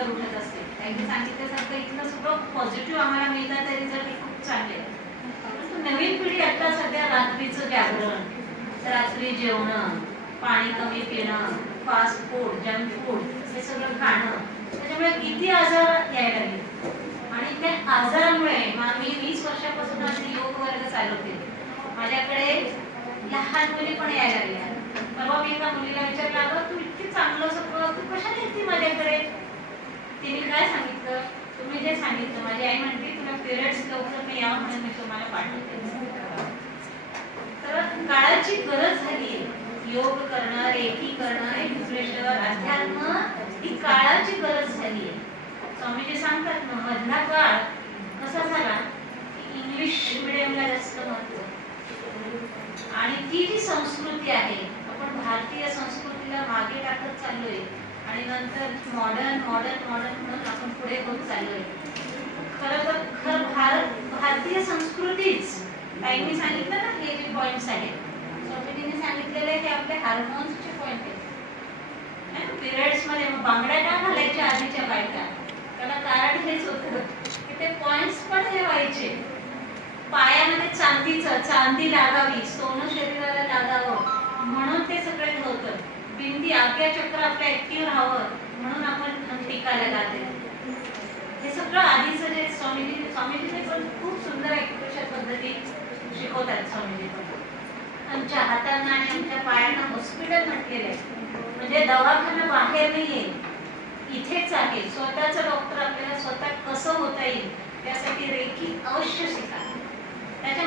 लवकर उठत असते. त्यांनी सांगितल्यासारखं इथलं सगळं पॉझिटिव्ह आम्हाला मिळतं तरी जर ते खूप चांगले आहे. नवीन पिढी आता सध्या रात्रीचं जागरण, रात्री जेवण, पाणी कमी पिणं, फास्ट फूड, जंक फूड हे सगळं खाणं, त्याच्यामुळे किती आजार यायला लागले. आणि त्या आजारामुळे मी 20 वर्षापासून असे योग वर्ग चालवते. माझ्याकडे लहान मुली पण यायला लागल्या. तेव्हा मी एका मुलीला विचारलं, अगं तू इतकी चांगलं सगळं तू कशाला येते माझ्याकडे? तिने काय सांगितलं, तुम्ही जे सांगितलं, माझी आई म्हणते तुला पिरियड्स लवकर मी यावं म्हणून मी तुम्हाला पाठवते. तर काळाची गरज झाली आहे. योग करणं, रेकी करणं, एक्सप्रेशन, अध्यात्म ही काळाची गरज झाली आहे. स्वामीजी सांगतात ना, मधला काळ कसा झाला की इंग्लिश मिडियमला जास्त महत्व आणि ती जी संस्कृती आहे, आपण भारतीय संस्कृतीला मागे टाकत चाललोय आणि नंतर मॉडर्न मॉडर्न मॉडर्न म्हणून आपण पुढे होत चाललोय. खरं तर भारतीय संस्कृतीच, ताईंनी सांगितलं ना हे जे पॉइंट्स आहेत, स्वामीजींनी सांगितलेले हे आपले हार्मोन्सचे पॉइंट आहेत. पिरियड्स मध्ये बांगड्या का घालायच्या आधीच्या बायका, त्याला कारण हेच होतं की ते पॉइंट्स पण हे व्हायचे. पायामध्ये चांदी लागावी, सोनं शरीराला लागावं म्हणून ते सगळे होतं. बिंदी आज्ञाचक्र आपलं ऍक्टिव्ह राहावं म्हणून आपण टिकायला लागले. हे सगळं आधीचं जे स्वामीजीने पण खूप सुंदर ऍक्टिव्ह पद्धती शिकवतात. स्वामीजी पण आमच्या हातांना आणि आमच्या पायांना हॉस्पिटल म्हटलेलं आहे. म्हणजे दवाखाना बाहेर नाहीये, इथेच आहे. स्वतःचं डॉक्टर आपल्याला स्वतः कसं होता येईल त्यासाठी रेकी अवश्य शिका. त्याच्या